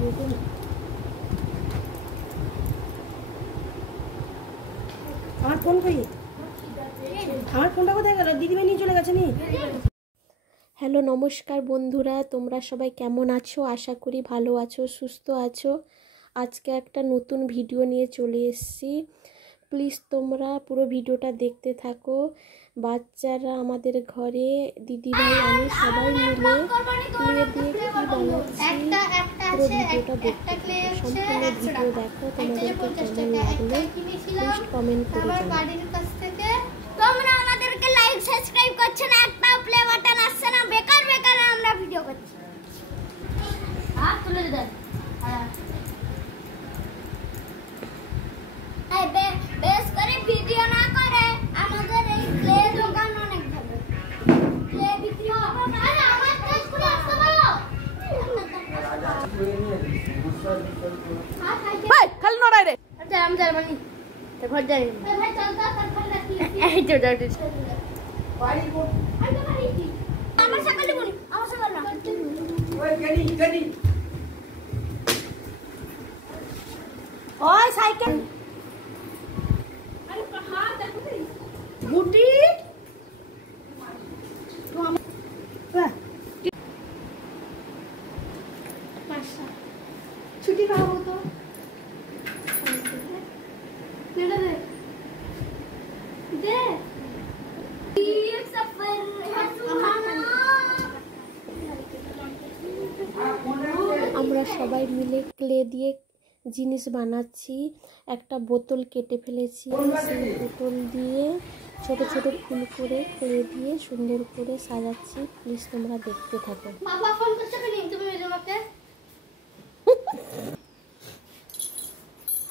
আমার ফোন কই? আমার ফোনটা কোথায় গেল? দিদিভাই নিয়ে চলে গেছে নি? হ্যালো নমস্কার বন্ধুরা, তোমরা সবাই কেমন আছো? আশা করি ভালো আছো, সুস্থ আছো। আজকে একটা নতুন ভিডিও নিয়ে চলে এসেছি। প্লিজ তোমরা পুরো ভিডিওটা দেখতে থাকো। বাচ্চারা আমাদের ঘরে দিদিভাই আমি সবাই মিলে ক্লে দিয়ে কি বানাচ্ছি পুরো ভিডিওটা দেখতে থাকো। সম্পূর্ণ ভিডিও দেখো, তোমাদেরকে কেমন লাগলো প্লিজ কমেন্ট করে জানাও। তোমরা আমাদেরকে লাইক সাবস্ক্রাইব করছো না, একটা প্লে বাটন আসছে না, বেকার বেকার আমরা ভিডিও করছি। হাত তুলে দে। এই বেশ করে ভিডিও না করে আমাদের এই ক্লে দোকান অনেক ভালো। ক্লে বিক্রি হবে না। আরে আমার কাজ করে আসতে বলো। ভাই খালি নড়াই রে। আচ্ছা আমি জার্মানি তে ঘর যাই। ভাই চল তো তার ফল রাখি। এই তো যাও দিস। বাড়ি কোন? আই তো বাড়ি কি? আমার সকালে বলি, আমার সকালে না। ওই গাড়ি ওই সাইকেল আরে হাত দেখো রে গুটি তো আমার পাশা ছুটি খাবো তো দে দে দে एक सफर है सुहाना। আমরা সবাই মিলে ক্লে দিয়ে জিনিস বানাচ্ছি। একটা বোতল কেটে ফেলেছি, সেই বোতল দিয়ে ছোট ছোট ফুল করে ক্লে দিয়ে সুন্দর করে সাজাচ্ছি। প্লিজ তোমরা দেখতে থাকো। বাবা ফোন করতে পারি তুমি মেরে আমাকে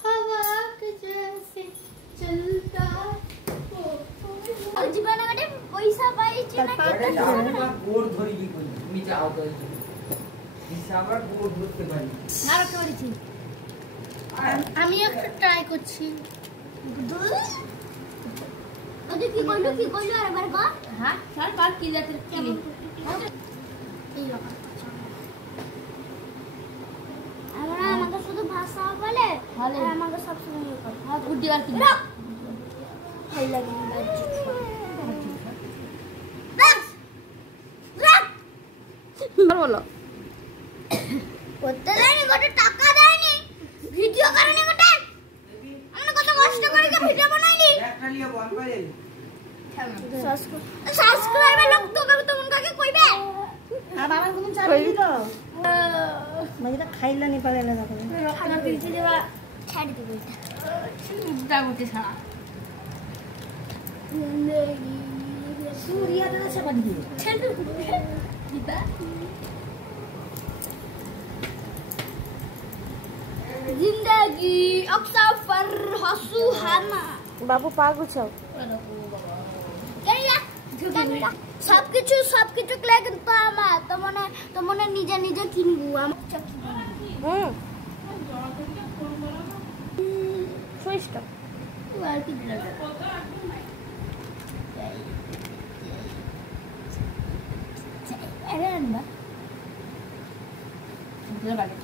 हवा के जैसे चलता জীবনে মানে পয়সা পাইছি না গোড় ধরি কি করি তুমি যাও তো হিসাবটা গোড় ধরতে পারি আর কি করেছি আমি একটা ট্রাই করছি ওটা কি কইলো আরেকবার কর হ্যাঁ স্যার পার কি জাতের কিলি এই রকম আমরা আমাদের শুধু ভাষা বলে আর আমাদের সব সময় ইয়ে করে হাত উঠি আর কি ভালো লাগে বলো করতে দেয়নি গোটা টাকা দেয়নি ভিডিও করনি গোটা আমরা কত কষ্ট করে ভিডিও বানাইনি একটা লিয়ে বন্ধ করে দিই সাবস্ক্রাইবার লোক তো কবে তুমি কাকে কইবে আর বাবা কোন চাবি দিল মানে খাইলা নি পারে না করে খানা পিলতে দেবা ছাড়ি দিবে এটা গুটি ছাড়া सूर्या दादा से बन गई দিবা जिंदगी अब सफर हसुहाना बाबू पा गुछाओ সবকিছু ক্লে কিন্তু আমার তো মনে নিজে নিজে কিনবো আমার সুইচটা আর কি দিলা আরে আনবা দিলা বাগে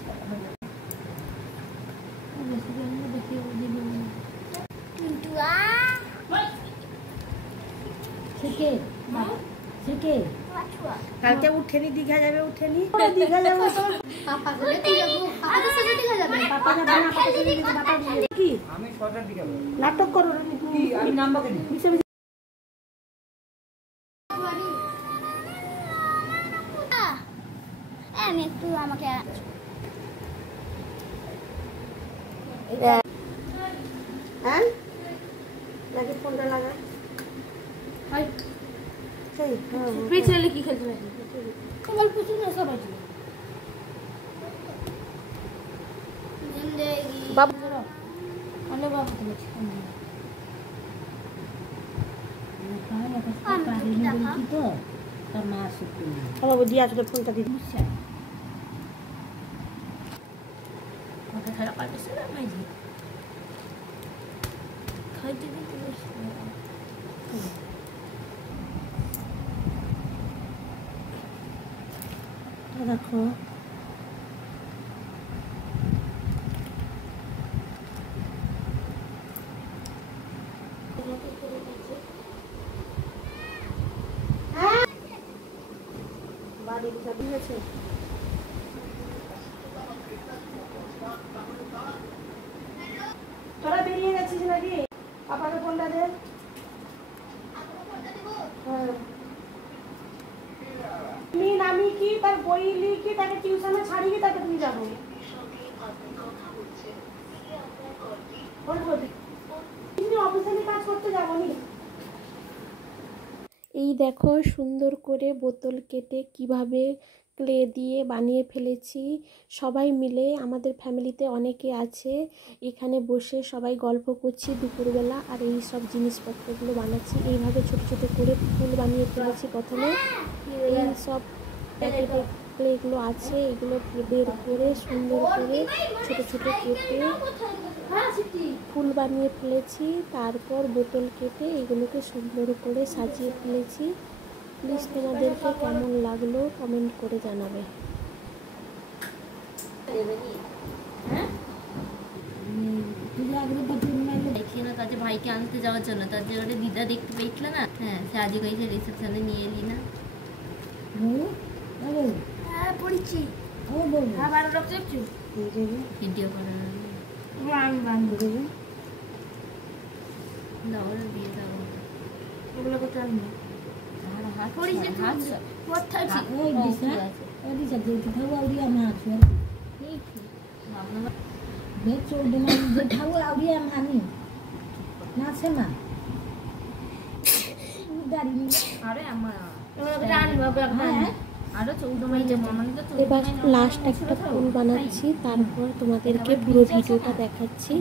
কালকে উঠেনি দীঘা যাবে উঠেনি দীঘা যাবে তো পাপা বলে তুই যাবো পাপা সাথে দীঘা যাবে পাপা যাবে না পাপা সাথে পাপা কি আমি 6টার দিকে যাব নাটক করো কি আমি নাম্বার কেন আমি একটু আমাকে হ্যাঁ লাগে ফোনটা লাগা হাই সেই হ্যাঁ পিছলে কি খেলতে নাকি তোমার পিছনে সব আছে জিন্দেগি বাবু আলে বাবু তুমি বাবু দিয়া তো ফোনটা দি ওকে খারাপ পাইছে না মাই খাইতে দিতে দেখো বাড়ি ঠিক আছে। তোরা বেরিয়ে গেছিস নাকি? পাপাকে ফোনটা দে। হ্যাঁ আমি কি তার বই লিখি তাকে টিউশনে ছাড়িয়ে তাকে তুমি যাবো। অফিসিয়ালি কাজ করতে যাবো নি। এই দেখো সুন্দর করে বোতল কেটে কিভাবে ক্লে দিয়ে বানিয়ে ফেলেছি। সবাই মিলে আমাদের ফ্যামিলিতে অনেকে আছে, এখানে বসে সবাই গল্প করছি দুপুরবেলা আর এই সব জিনিসপত্রগুলো বানাচ্ছি। এইভাবে ছোট ছোট করে ফুল বানিয়ে ফেলেছি প্রথমে। এই সব প্যাকেটে ক্লেগুলো আছে, এগুলো বের করে সুন্দর করে ছোট ছোট কেটে ফুল বানিয়ে ফেলেছি। তারপর বোতল কেটে এগুলোকে সুন্দর করে সাজিয়ে ফেলেছি। প্লিজ তোমাদেরকে কেমন লাগলো কমেন্ট করে জানাবে। ভাইকে আনতে যাওয়ার জন্য তার জায়গাটা দিদা দেখতে পেয়েছিল না। হ্যাঁ সে আজকে কইছে রিসেপশনে নিয়ে এলি না। হ্যাঁ পড়ছি আবার দেখছো ভিডিও করার দাও দিয়ে দাও এগুলো করতে পারবো না। হাত পড়িছে হাত কথা ঠিক ওই দিশা ওই দিশা দেখতে থাকো আউরিয়া মা আছে ঠিক বাবা দেখছো দিনা দেখাও আউরিয়া মানি না আছে না দাঁড়ি আরে আমার এবার লাস্ট একটা ফুল বানাচ্ছি, তারপর তোমাদেরকে পুরো ভিডিওটা দেখাচ্ছি।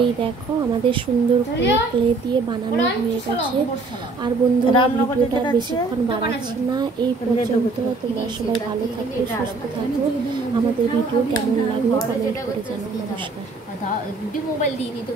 এই দেখো আমাদের সুন্দর করে ক্লে দিয়ে বানানো হয়ে গেছে। আর বন্ধুরা ভিডিওটা বেশিক্ষণ বাড়াচ্ছি না, এই পর্যন্ত। তোমরা সবাই ভালো থাকো, সুস্থ থাকো। আমাদের ভিডিও কেমন লাগলো কমেন্ট করে জানাও। নমস্কার। মোবাইল দিয়ে দিতে